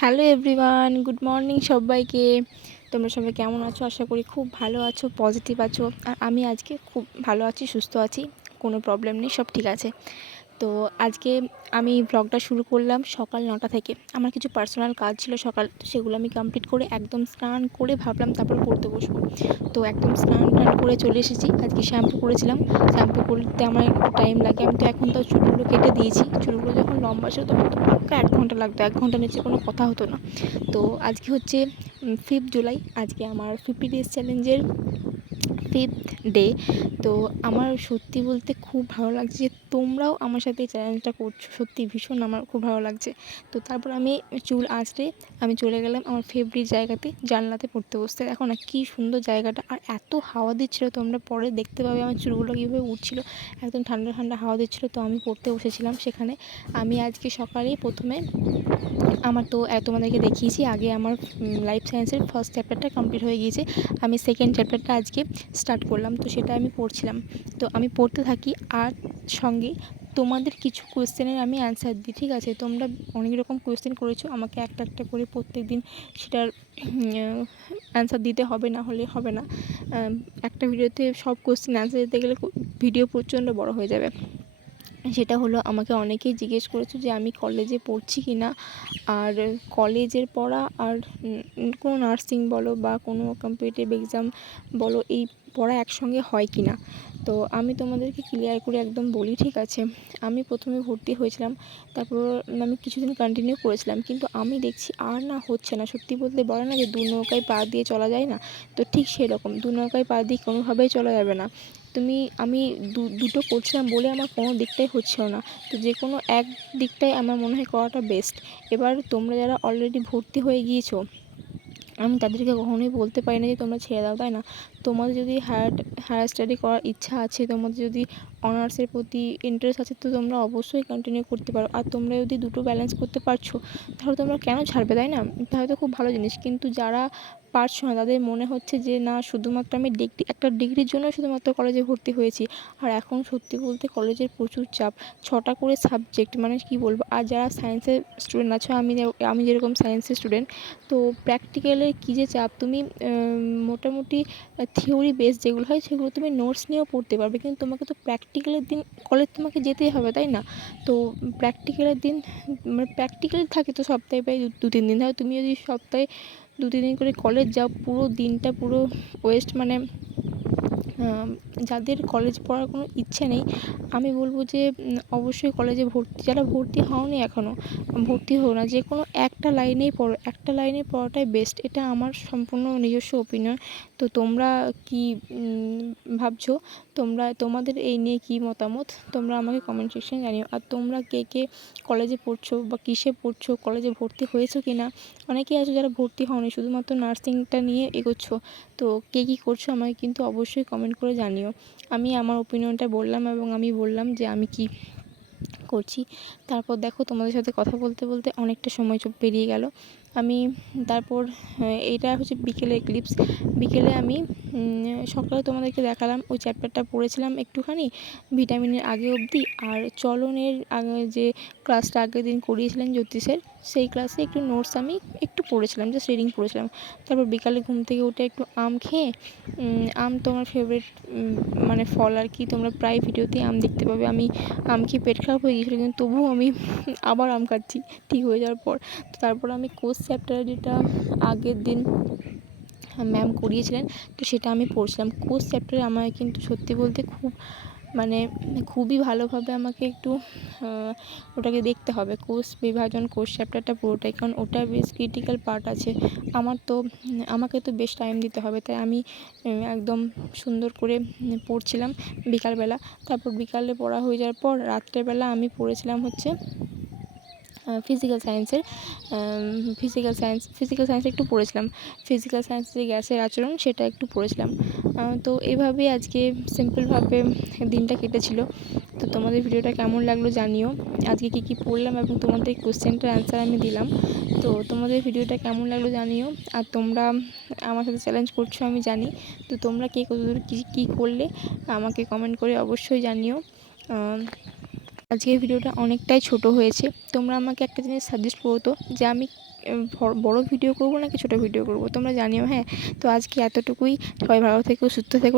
Hello everyone, good morning সবাইকে। তোমরা সবাই কেমন আছো? আশা করি খুব ভালো আছো, পজিটিভ আছো। আর আমি আজকে খুব ভালো আছি, সুস্থ আছি, কোনো প্রবলেম নেই, সব ঠিক আছে। তো আজকে আমি ব্লগটা শুরু করলাম সকাল 9টা থেকে। আমার কিছু পার্সোনাল কাজ ছিল সকাল, সেগুলো আমি কমপ্লিট করে একদম স্নান করে ভাবলাম তারপর পড়তে বসবো। তো একদম স্নান টান করে চলে এসেছি। আজকে শ্যাম্পু করেছিলাম, শ্যাম্পু করতে আমার একটু টাইম লাগে। আমি তো এখন তো চুলগুলো কেটে দিয়েছি, চুলগুলো যখন লম্বা ছিল তখন তো পাক্কা 1 ঘন্টা লাগতো, 1 ঘন্টা নিচে কোনো কথা হতো না। তো আজকে হচ্ছে 5 জুলাই, আজকে আমার 50 ডেজ চ্যালেঞ্জের 5th ডে। তো আমার সত্যি বলতে খুব ভালো লাগছে যে তোমরাও আমার সাথে এই চ্যালেঞ্জটা করছো, সত্যি ভীষণ আমার খুব ভালো লাগছে। তো তারপর আমি চুল আঁচড়ে আমি চলে গেলাম আমার ফেভারিট জায়গাতে, জানলাতে পড়তে বসতে। দেখো না কী সুন্দর জায়গাটা, আর এত হাওয়া দিচ্ছিলো, তোমরা পরে দেখতে পাবে আমার চুলগুলো কীভাবে উঠছিলো, একদম ঠান্ডা ঠান্ডা হাওয়া দিচ্ছিলো। তো আমি পড়তে বসেছিলাম সেখানে। আমি আজকে সকালেই প্রথমে আমার তো তোমাদেরকে দেখিয়েছি আগে আমার লাইফ সায়েন্সের ফার্স্ট চ্যাপ্টারটা কমপ্লিট হয়ে গিয়েছে। আমি সেকেন্ড চ্যাপ্টারটা আজকে স্টার্ট করলাম, তো সেটা আমি পড়ছিলাম। তো আমি পড়তে থাকি আর সঙ্গে তোমাদের কিছু কোয়েশ্চেনের আমি অ্যান্সার দিই, ঠিক আছে? তোমরা অনেক রকম কোয়েশ্চেন করেছো আমাকে, একটা একটা করে প্রত্যেক দিন সেটার অ্যান্সার দিতে হবে, না হলে হবে না। একটা ভিডিওতে সব কোয়েশ্চেন অ্যান্সার দিতে গেলে ভিডিও প্রচণ্ড বড় হয়ে যাবে। সেটা হলো, আমাকে অনেকেই জিজ্ঞেস করেছো যে আমি কলেজে পড়ছি কি না, আর কলেজের পড়া আর কোনো নার্সিং বলো বা কোনো কম্পিটিটিভ এক্সাম বলো, এই পড়া একসঙ্গে হয় কি না। তো আমি তোমাদেরকে ক্লিয়ার করে একদম বলি, ঠিক আছে? আমি প্রথমে ভর্তি হয়েছিলাম, তারপর আমি কিছুদিন কন্টিনিউ করেছিলাম, কিন্তু আমি দেখছি আর না হচ্ছে না। সত্যি বলতে বলে না যে দু নৌকায় পা দিয়ে চলা যায় না, তো ঠিক সেরকম দু নৌকায় পা দিয়ে কোনোভাবেই চলা যাবে না। আমি দুটো করছিলাম বলে আমার কোনো দিকটাই হচ্ছিল না। তো যে কোনো এক দিকটাই আমার মনে হয় করাটা বেস্ট। এবার তোমরা যারা অলরেডি ভর্তি হয়ে গিয়েছো, আমি তাদেরকে কখনোই বলতে পারি না যে তোমরা ছেড়ে দাও, তাই না? তোমাদের যদি হায়ার স্টাডি করার ইচ্ছা আছে, তোমাদের যদি অনার্সের প্রতি ইন্টারেস্ট আছে, তো তোমরা অবশ্যই কন্টিনিউ করতে পারো। আর তোমরা যদি দুটো ব্যালেন্স করতে পারছো, তাহলে তোমরা কেন ছাড়বে, তাই না? তাহলে তো খুব ভালো জিনিস। কিন্তু যারা পারছো না, তাদের মনে হচ্ছে যে না, শুধুমাত্র আমি একটা ডিগ্রির জন্য শুধুমাত্র কলেজে ভর্তি হয়েছি। আর এখন সত্যি বলতে কলেজের প্রচুর চাপ, 6টা করে সাবজেক্ট, মানে কী বলবো। আর যারা সায়েন্সের স্টুডেন্ট আছো, আমি যেরকম সায়েন্সের স্টুডেন্ট, তো প্র্যাকটিক্যালের কী যে চাপ। তুমি মোটামুটি থিওরি বেস যেগুলো হয় সেগুলো তুমি নোটস নিয়েও পড়তে পারবে, কিন্তু তোমাকে তো প্র্যাকটিক্যালের দিন কলেজ তোমাকে যেতেই হবে, তাই না? তো প্র্যাকটিক্যালের দিন, মানে প্র্যাকটিক্যাল থাকে তো সপ্তাহে প্রায় 2-3 দিন। তাহলে তুমি যদি সপ্তাহে 2-3 দিন করে কলেজ যাও, পুরো দিনটা পুরো ওয়েস্ট। মানে যাদের কলেজ পড়ার কোনো ইচ্ছে নেই, আমি বলবো যে অবশ্যই কলেজে যারা ভর্তি হওনি এখনও, ভর্তি হও না। যে কোনো একটা লাইনেই পড়ো, একটা লাইনে পড়াটাই বেস্ট। এটা আমার সম্পূর্ণ নিজস্ব ওপিনিয়ন। তো তোমরা কি ভাবছো? তোমাদের এই নিয়ে কী মতামত, তোমরা আমাকে কমেন্ট সেকশনে জানিও। আর তোমরা কে কে কলেজে পড়ছো বা কিসে পড়ছো, কলেজে ভর্তি হয়েছো কি না? অনেকেই আছে যারা ভর্তি হওনি, শুধুমাত্র নার্সিংটা নিয়ে এগোচ্ছো। তো কে কী করছো আমাকে কিন্তু অবশ্যই কমেন্ট করে জানিও। আমি আমার ওপিনিয়নটা বললাম, এবং আমি বললাম যে আমি কী করছি। তারপর দেখো, তোমাদের সাথে কথা বলতে বলতে অনেকটা সময় পেরিয়ে গেল। আমি তারপর এইটা হচ্ছে বিকেলের ক্লিপস। বিকেলে আমি সকালে তোমাদেরকে দেখালাম ওই চ্যাপ্টারটা পড়েছিলাম একটুখানি ভিটামিনের আগে অবধি। আর চলনের আগে যে ক্লাসটা আগের দিন করিয়েছিলেন জ্যোতিষের, সেই ক্লাসে একটু নোটস আমি একটু পড়েছিলাম, জাস্ট রিডিং পড়েছিলাম। তারপর বিকালে ঘুম থেকে উঠে একটু আম খেয়ে, আম তো আমার ফেভারিট মানে ফল আর কি। তোমরা প্রায় ভিডিওতেই আম দেখতে পাবে। আমি আম খেয়ে পেট খারাপ হয়ে গিয়েছিলো, কিন্তু তবুও আমি আবার আম খাচ্ছি ঠিক হয়ে যাওয়ার পর। তো তারপর আমি কোর্স চ্যাপ্টার যেটা আগের দিন ম্যাম করিয়েছিলেন, তো সেটা আমি পড়ছিলাম। কোর্স চ্যাপ্টারে আমায় কিন্তু সত্যি বলতে মানে খুবই ভালোভাবে আমাকে একটু ওটাকে দেখতে হবে, কোর্স বিভাজন, কোর্স চ্যাপ্টারটা পুরোটাই, কারণ ওটা বেশ ক্রিটিক্যাল পার্ট আছে। আমাকে তো বেশ টাইম দিতে হবে, তাই আমি একদম সুন্দর করে পড়ছিলাম বিকালবেলা। তারপর বিকালে পড়া হয়ে যাওয়ার পর রাত্রেবেলা আমি পড়েছিলাম হচ্ছে ফিজিক্যাল সায়েন্স একটু পড়েছিলাম। ফিজিক্যাল সায়েন্সে যে গ্যাসের আচরণ সেটা একটু পড়েছিলাম। তো এভাবেই আজকে সিম্পলভাবে দিনটা কেটেছিল। তো তোমাদের ভিডিওটা কেমন লাগলো জানিও। আজকে কী পড়লাম এবং তোমাদের কোশ্চেনটার অ্যান্সার আমি দিলাম। তো তোমাদের ভিডিওটা কেমন লাগলো জানিও। আর তোমরা আমার সাথে চ্যালেঞ্জ করছো আমি জানি, তো তোমরা কে কতদূর কী করলে আমাকে কমেন্ট করে অবশ্যই জানিও। আজকের ভিডিওটা অনেকটাই ছোট হয়েছে। তোমরা আমাকে একটা জিনিস সাজেস্ট করো তো, যে আমি বড় ভিডিও করব নাকি ছোটো ভিডিও করব তোমরা জানিও, হ্যাঁ। তো আজকে এতটুকুই। সবাই ভালো থেকো, সুস্থ থেকো।